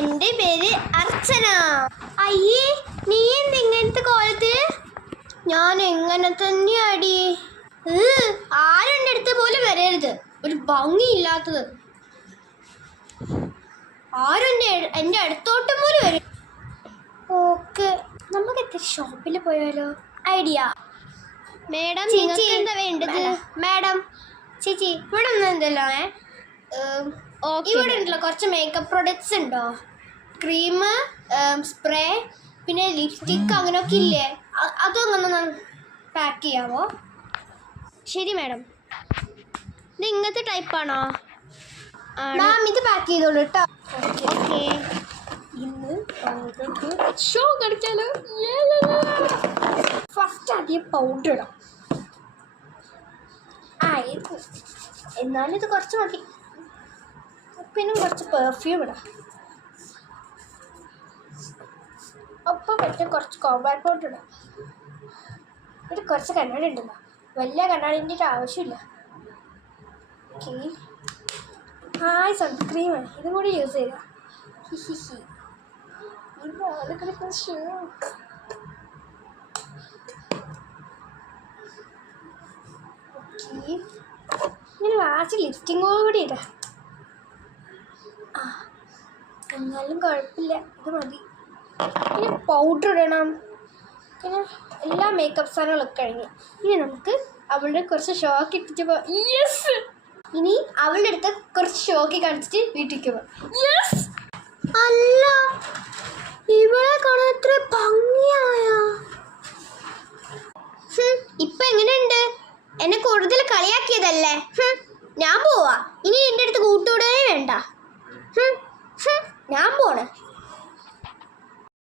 എൻ്റെ പേര് അർച്ചന. അയ്യേ, നീ എന്ത് ഇങ്ങനത്തെ കോലത്ത്? ഞാൻ എങ്ങനെ തന്നെയാടി. ആരും എൻ്റെ അടുത്ത് പോലും വരരുത്, ഒരു ഭംഗിയില്ലാത്തത്. ആരും എൻ്റെ അടുത്തോട്ടും പോലും വരും. ഓക്കെ, നമുക്ക് എത്ര ഷോപ്പിൽ പോയാലോ? ഐഡിയ. മേഡം, നിങ്ങൾക്ക് എന്താ വേണ്ടത്? മേഡം, ചേച്ചി ഇവിടെ ഒന്നും എന്തല്ലോ ഇവിടെ ഉണ്ടല്ലോ കുറച്ച് മേക്കപ്പ് പ്രൊഡക്ട്സ് ഉണ്ടോ? ക്രീം, സ്പ്രേ, പിന്നെ ലിപ്സ്റ്റിക്ക് അങ്ങനെയൊക്കെ ഇല്ലേ? അതും അങ്ങനെ പാക്ക് ചെയ്യാമോ? ശരി മാഡം. ഇത് ഇങ്ങനത്തെ ടൈപ്പാണോ? മാം, ഇത് പാക്ക് ചെയ്തോളൂ കേട്ടോ. ഓക്കെ, ഇന്ന് ഷോ കളിക്കാലോ. ഫസ്റ്റ് ആദ്യം പൗഡർ ഇടാം. എന്നാലും ഇത് കുറച്ച് മതി. പിന്നെ കുറച്ച് പെർഫ്യൂം ഇടാം. ഒപ്പം പറ്റും കുറച്ച് കോമ്പാക്ട് പൗഡർ ഇടാം. ഇത് കുറച്ച് കണ്ണാടി ഉണ്ടല്ലോ, വലിയ കണ്ണാടിൻ്റെ ഒരു ആവശ്യമില്ല. ഓക്കെ, ഹായ് സൺസ്ക്രീം ഇതും കൂടി യൂസ് ചെയ്താൽ. ഇങ്ങനെ ലാസ്റ്റ് ലിപ്സ്റ്റിക്കും കൂടി ഇടാം. എന്നാലും കുഴപ്പമില്ല, ഇത് മതി. പിന്നെ പൗഡർ ഇടണം. പിന്നെ എല്ലാ മേക്കപ്പ് സാധനങ്ങളൊക്കെ കഴിഞ്ഞു. ഇനി നമുക്ക് അവളുടെ കുറച്ച് ഷോക്ക് ഇട്ടിട്ട് പോവാം. യെസ്, ഇനി അവളുടെ അടുത്ത് കുറച്ച് ഷോക്ക് കാണിച്ചിട്ട് വീട്ടിലേക്ക് പോവാം. യെസ്. അല്ല, ഇവളെ കാണാൻ എത്ര ഭംഗിയായ. ഇപ്പൊ എങ്ങനെയുണ്ട്? എന്നെ കൂടുതൽ കളിയാക്കിയതല്ലേ? ഞാൻ പോവാ. ഇനി എൻ്റെ അടുത്ത് കൂട്ടുകൂടേ വേണ്ട.